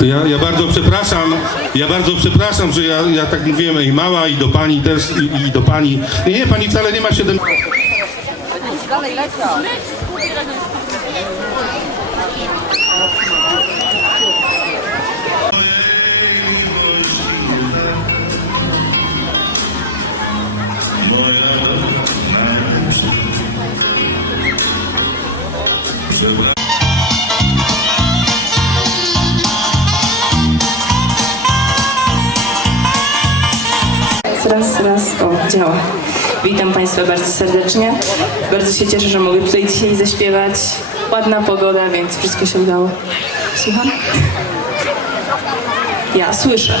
Ja, ja bardzo przepraszam, ja bardzo przepraszam, że ja, ja tak mówiłem i mała i do pani też i, i do pani. Nie, nie, pani wcale nie ma 7. Dalej leciał. Raz, raz, o, działa. Witam Państwa bardzo serdecznie. Bardzo się cieszę, że mogę tutaj dzisiaj zaśpiewać. Ładna pogoda, więc wszystko się udało. Słucham? Ja słyszę.